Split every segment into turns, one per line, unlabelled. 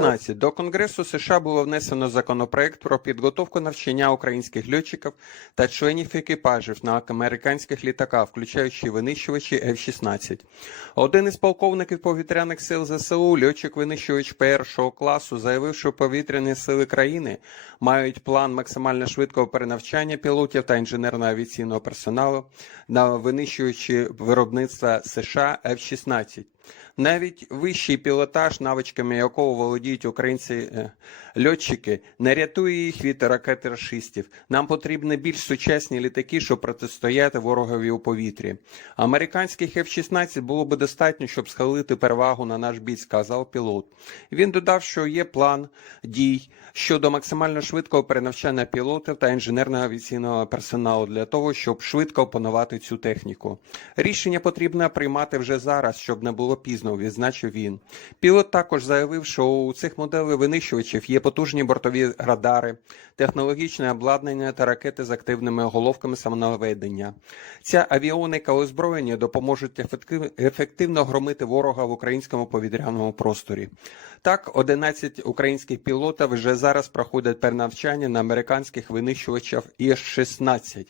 F-16. До Конгресу США було внесено законопроект про підготовку навчання українських льотчиків та членів екіпажів на американських літаках, включаючи винищувачі F-16. Один із полковників повітряних сил ЗСУ, льотчик-винищувач першого класу, заявив, що повітряні сили країни мають план максимально швидкого перенавчання пілотів та інженерно-авіаційного персоналу на винищувачі виробництва США F-16. Навіть вищий пілотаж, навичками якого володіють українці е, льотчики, не рятує їх від ракет рашистів. Нам потрібні більш сучасні літаки, щоб протистояти ворогові у повітрі. Американських F-16 було би достатньо, щоб схилити перевагу на наш бік, сказав пілот. Він додав, що є план дій щодо максимально швидкого перенавчання пілотів та інженерного авіаційного персоналу для того, щоб швидко опанувати цю техніку. Рішення потрібно приймати вже зараз, щоб не було пізно, відзначив він. Пілот також заявив, що у цих моделей винищувачів є потужні бортові радари, технологічне обладнання та ракети з активними головками самонаведення. Ця авіоника озброєння допоможуть ефектив- ефективно громити ворога в українському повітряному просторі. Так, 11 українських пілотів вже зараз проходять перенавчання на американських винищувачах Іс-16.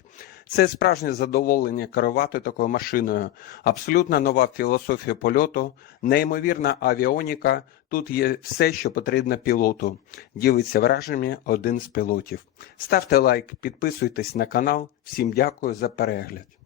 Це справжнє задоволення керувати такою машиною. Абсолютно нова філософія польоту, неймовірна авіоніка. Тут є все, що потрібно пілоту. Ділиться враженнями один з пілотів. Ставте лайк, підписуйтесь на канал. Всім дякую за перегляд.